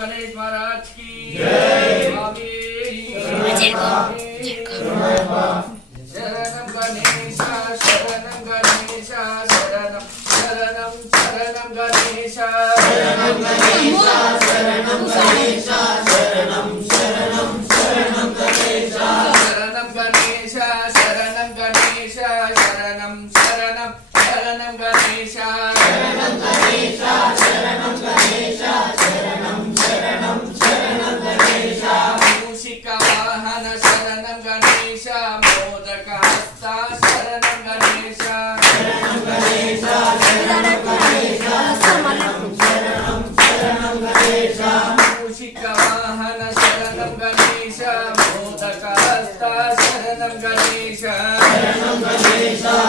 गणेश महाराज की शरणं गणेशा शरणं गणेशा शरणं शरणं शरणं गणेशा शरणं गणेशा शरणं गणेशा शरणं शरणं शरणं गणेशा शरणं गणेशा शरणं गणेशा शरणं शरणं शरणं गणेशा शरणं गणेशा शरणं गणेशा